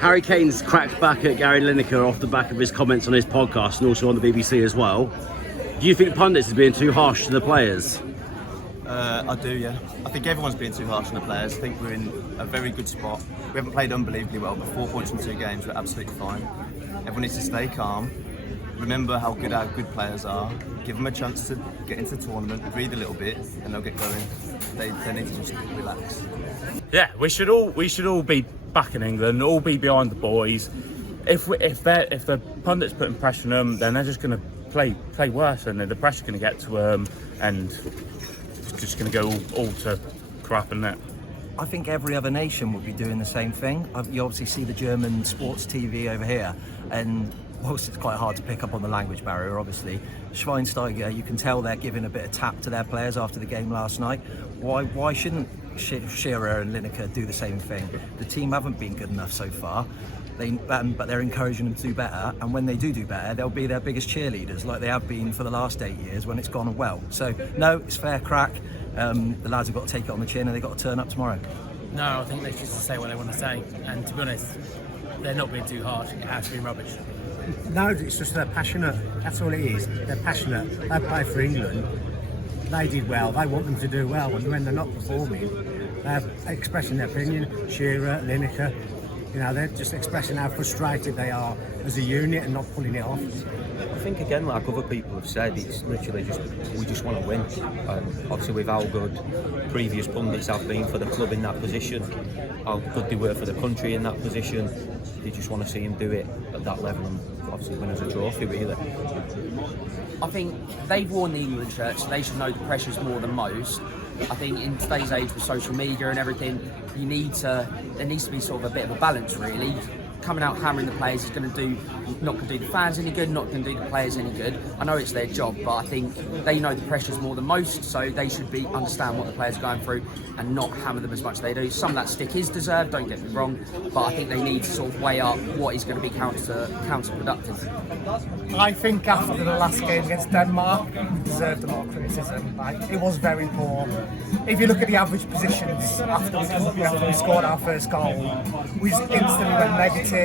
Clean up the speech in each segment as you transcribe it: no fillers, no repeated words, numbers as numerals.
Harry Kane's cracked back at Gary Lineker off the back of his comments on his podcast and also on the BBC as well. Do you think Pundits is being too harsh to the players? I do, yeah. I think everyone's being too harsh on the players. I think we're in a very good spot. We haven't played unbelievably well, but 4 points from 2 games, we're absolutely fine. Everyone needs to stay calm. Remember how good our good players are. Give them a chance to get into the tournament, breathe a little bit, and they'll get going. They need to just relax. Yeah, we should all be back in England, all be behind the boys. If the pundits putting pressure on them, then they're just going to play worse, and the pressure's going to get to them, and it's just going to go all to crap, isn't it? I think every other nation would be doing the same thing. You obviously see the German sports TV over here, and whilst it's quite hard to pick up on the language barrier, obviously, Schweinsteiger, you can tell they're giving a bit of tap to their players after the game last night. Why shouldn't Shearer and Lineker do the same thing? The team haven't been good enough so far, but they're encouraging them to do better, and when they do better, they'll be their biggest cheerleaders, like they have been for the last 8 years when it's gone well. So, no, it's fair crack. The lads have got to take it on the chin, and they've got to turn up tomorrow. No, I think they just say what they want to say, and to be honest, they're not being too harsh. It has been rubbish. No, it's just they're passionate. That's all it is. They're passionate. They play for England. They did well. They want them to do well. And when they're not performing, they're expressing their opinion. Shearer, Lineker, they're just expressing how frustrated they are as a unit and not pulling it off. I think again, like other people have said, it's literally we just want to win. Obviously, with how good previous pundits have been for the club in that position, how good they were for the country in that position, they just want to see him do it at that level and obviously win as a trophy, really. I think they've worn the England shirt, so they should know the pressures more than most. I think in today's age with social media and everything, there needs to be sort of a bit of a balance, really. Coming out hammering the players is not going to do the fans any good, not going to do the players any good. I know it's their job, but I think they know the pressures more than most, so they should understand what the players are going through and not hammer them as much as they do. Some of that stick is deserved, don't get me wrong, but I think they need to sort of weigh up what is going to be counterproductive. I think after the last game against Denmark, we deserved a lot of criticism. It was very poor. If you look at the average positions after we scored our first goal, we just instantly went negative. If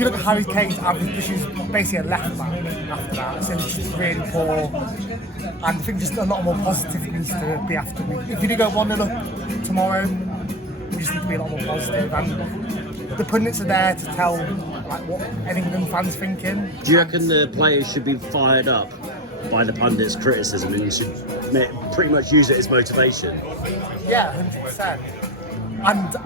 you look at Harry Kane's average position, basically a left back after that, so it's just really poor. And I think just a lot more positive needs to be after me. If you do go 1-0 up tomorrow, we just need to be a lot more positive. And the pundits are there to tell what England fans thinking. Do you reckon the players should be fired up by the pundits' criticism and should pretty much use it as motivation? Yeah, 100%. And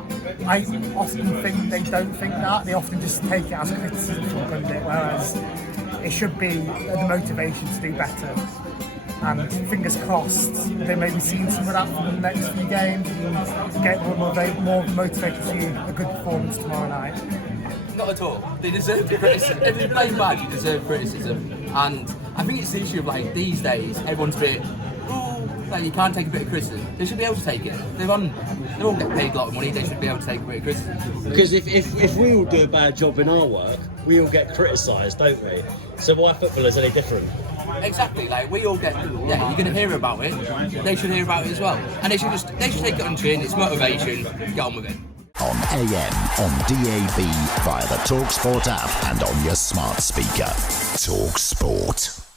I often think they don't think that. They often just take it as criticism from a pundit, whereas it should be the motivation to do better. And fingers crossed, they may be seeing some of that from the next few games and get more motivated to see a good performance tomorrow night. Not at all. They deserve the criticism. If they play bad, you deserve criticism. And I think it's the issue of these days, everyone's a bit, you can't take a bit of criticism. They should be able to take it. They all get paid a lot of money, they should be able to take a bit of criticism. Because if we all do a bad job in our work, we all get criticised, don't we? So why footballers any different? Exactly, we all get, you're going to hear about it, they should hear about it as well. And they should take it on chin, it's motivation, get on with it. On AM, on DAB, via the talkSPORT app and on your smart speaker. talkSPORT.